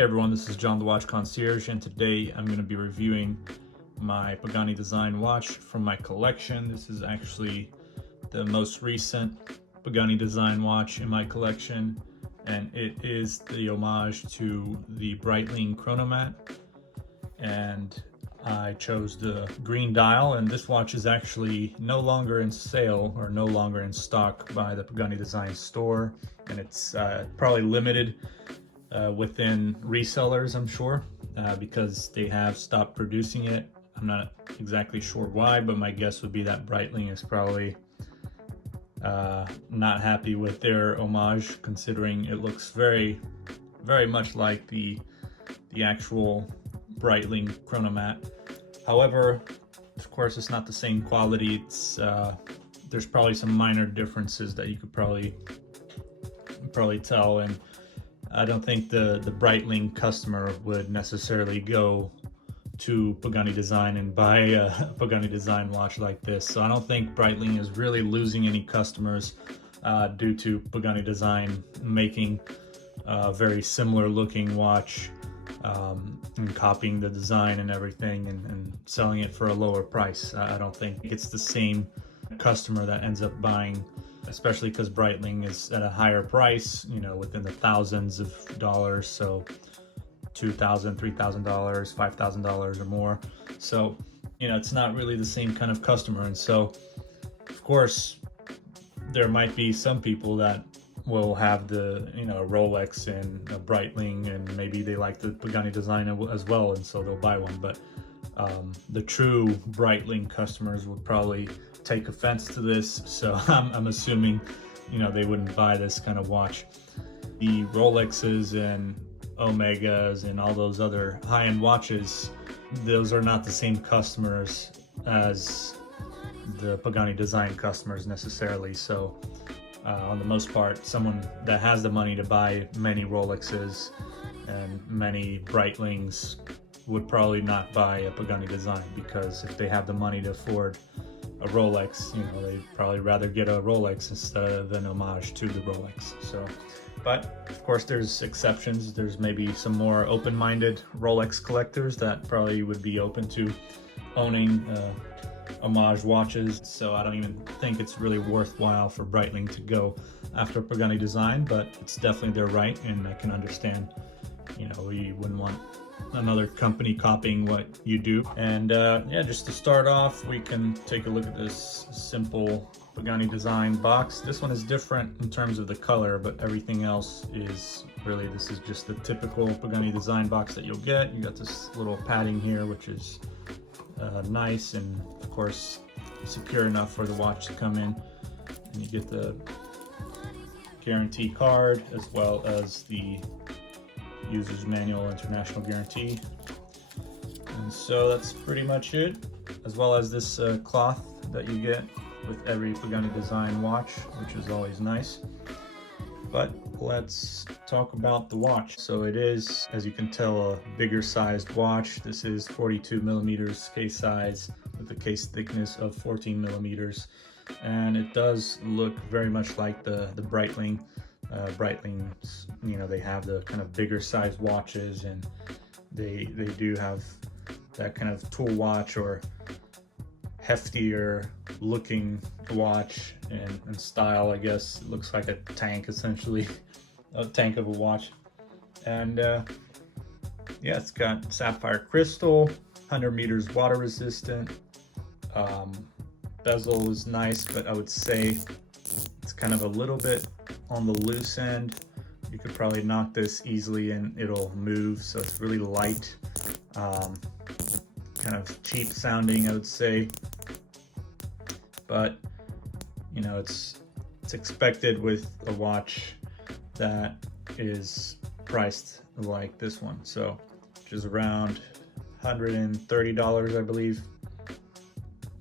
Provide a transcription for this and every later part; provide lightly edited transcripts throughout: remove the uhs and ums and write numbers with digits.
Hey everyone, this is John the Watch Concierge, and today I'm going to be reviewing my Pagani Design watch from my collection. This is actually the most recent Pagani Design watch in my collection, and it is the homage to the Breitling Chronomat. And I chose the green dial, and this watch is actually no longer in sale or no longer in stock by the Pagani Design store, and it's probably limited within resellers, I'm sure, because they have stopped producing it. I'm not exactly sure why, but my guess would be that Breitling is probably not happy with their homage, considering it looks very much like the actual Breitling Chronomat. However, of course, it's not the same quality. It's there's probably some minor differences that you could probably tell, and I don't think the Breitling customer would necessarily go to Pagani Design and buy a Pagani Design watch like this. So I don't think Breitling is really losing any customers due to Pagani Design making a very similar looking watch and copying the design and everything and selling it for a lower price. I don't think it's the same customer that ends up buying, especially because Breitling is at a higher price, you know, within the thousands of dollars, so $2,000, $3,000, $5,000 or more. So, you know, it's not really the same kind of customer. And so, of course, there might be some people that will have the, you know, a Rolex and a Breitling, and maybe they like the Pagani Design as well, and so they'll buy one. But the true Breitling customers would probably take offense to this, so I'm assuming, you know, they wouldn't buy this kind of watch. The Rolexes and Omegas and all those other high-end watches, those are not the same customers as the Pagani Design customers necessarily. So on the most part, someone that has the money to buy many Rolexes and many Breitlings would probably not buy a Pagani Design, because if they have the money to afford a Rolex, you know, they'd probably rather get a Rolex instead of an homage to the Rolex. So, but of course there's exceptions. There's maybe some more open-minded Rolex collectors that probably would be open to owning homage watches. So I don't even think it's really worthwhile for Breitling to go after Pagani Design, but it's definitely their right, and I can understand, you know, you wouldn't want another company copying what you do. And yeah, just to start off, we can take a look at this simple Pagani Design box. This one is different in terms of the color, but everything else is really, this is just the typical Pagani Design box that you'll get. You got this little padding here, which is nice, and of course secure enough for the watch to come in. And you get the guarantee card as well as the user's manual international guarantee. And so that's pretty much it, as well as this cloth that you get with every Pagani Design watch, which is always nice. But let's talk about the watch. So it is, as you can tell, a bigger sized watch. This is 42 millimeters case size with a case thickness of 14 millimeters. And it does look very much like the Breitling. Breitlings, you know, they have the kind of bigger size watches, and they do have that kind of tool watch or heftier looking watch and style. I guess it looks like a tank, essentially, a tank of a watch. And yeah, it's got sapphire crystal, 100 meters water resistant. Bezel is nice, but I would say it's kind of a little bit on the loose end. You could probably knock this easily and it'll move, so it's really light, kind of cheap sounding, I would say. But you know, it's expected with a watch that is priced like this one, so which is around $130, I believe,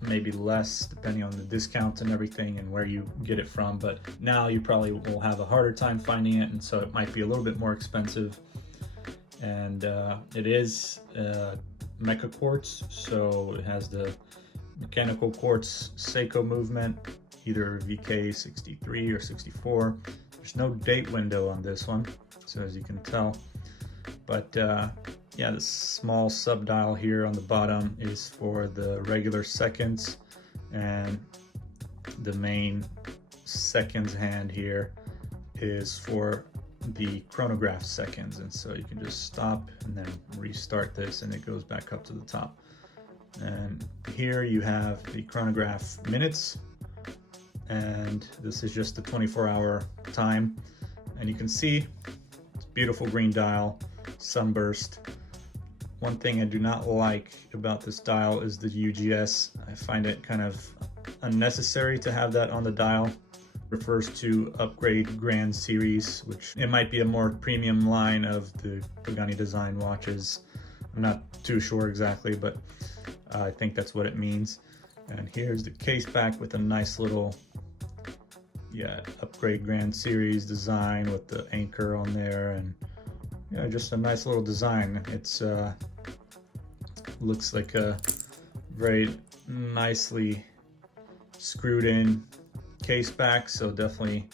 maybe less depending on the discounts and everything and where you get it from. But now you probably will have a harder time finding it, and so it might be a little bit more expensive. And it is mecha quartz, so it has the mechanical quartz Seiko movement, either VK63 or 64. There's no date window on this one, so as you can tell, But yeah, the small sub dial here on the bottom is for the regular seconds, and the main seconds hand here is for the chronograph seconds. And so you can just stop and then restart this and it goes back up to the top. And here you have the chronograph minutes, and this is just the 24-hour time. And you can see it's beautiful green dial, sunburst. One thing I do not like about this dial is the UGS. I find it kind of unnecessary to have that on the dial. Refers to Upgrade Grand Series, which it might be a more premium line of the Pagani Design watches. I'm not too sure exactly, but I think that's what it means. And here's the case back with a nice little, yeah, Upgrade Grand Series design with the anchor on there, and yeah, just a nice little design. It's looks like a very nicely screwed in case back, so definitely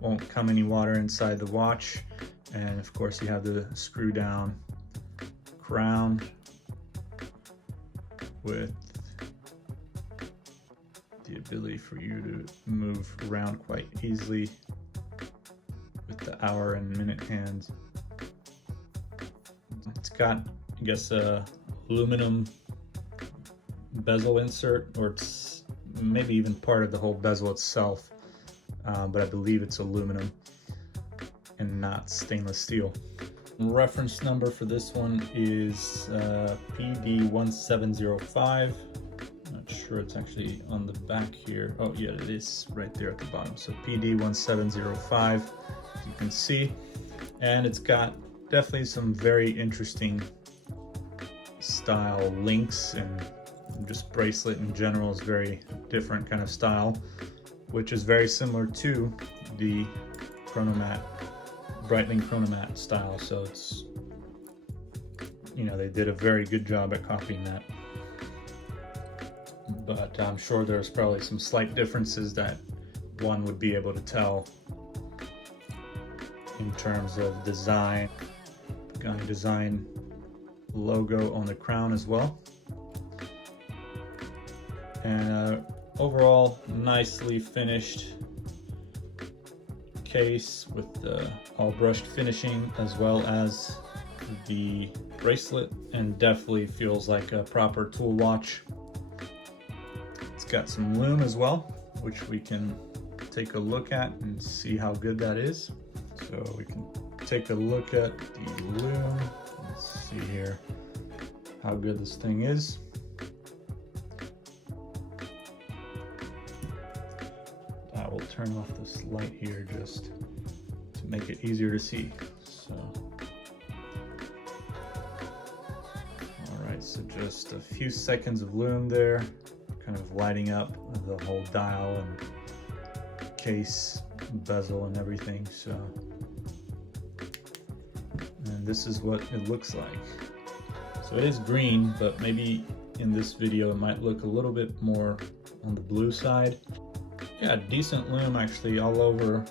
won't come any water inside the watch. And of course you have the screw down crown with the ability for you to move around quite easily with the hour and minute hands. It's got, I guess, a aluminum bezel insert, or it's maybe even part of the whole bezel itself, but I believe it's aluminum and not stainless steel. Reference number for this one is PD1705. Not sure it's actually on the back here. Oh yeah, it is right there at the bottom. So PD1705, as you can see, and it's got definitely some very interesting style links, and just bracelet in general is very different kind of style, which is very similar to the Chronomat, Breitling Chronomat style. So it's, you know, they did a very good job at copying that. But I'm sure there's probably some slight differences that one would be able to tell in terms of design. Pagani Design logo on the crown as well. And overall, nicely finished case with the all brushed finishing, as well as the bracelet, and definitely feels like a proper tool watch. It's got some lume as well, which we can take a look at and see how good that is. So we can take a look at the lume. Let's see here how good this thing is. I will turn off this light here just to make it easier to see. So, all right, so just a few seconds of lume there, kind of lighting up the whole dial and case, bezel and everything. So, and this is what it looks like. So it is green, but maybe in this video it might look a little bit more on the blue side. Yeah, decent lume actually all over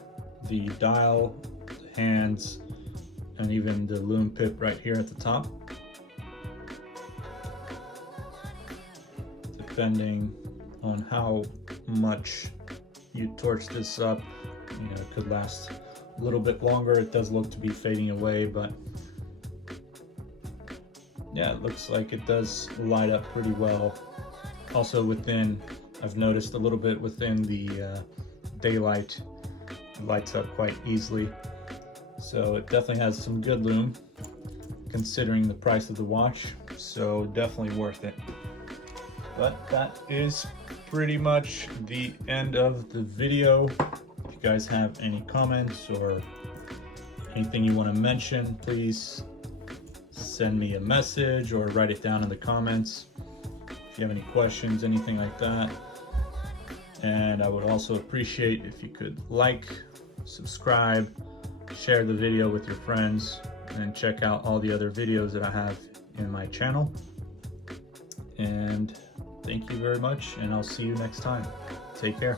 the dial, the hands, and even the lume pip right here at the top. Depending on how much you torch this up, you know, it could last a little bit longer. It does look to be fading away, but yeah, it looks like it does light up pretty well. Also within, I've noticed a little bit within the daylight, it lights up quite easily. So it definitely has some good lume considering the price of the watch, so definitely worth it. But that is pretty much the end of the video. If you guys have any comments or anything you want to mention, please send me a message or write it down in the comments if you have any questions, anything like that. And I would also appreciate if you could like, subscribe, share the video with your friends, and check out all the other videos that I have in my channel. And thank you very much, and I'll see you next time. Take care.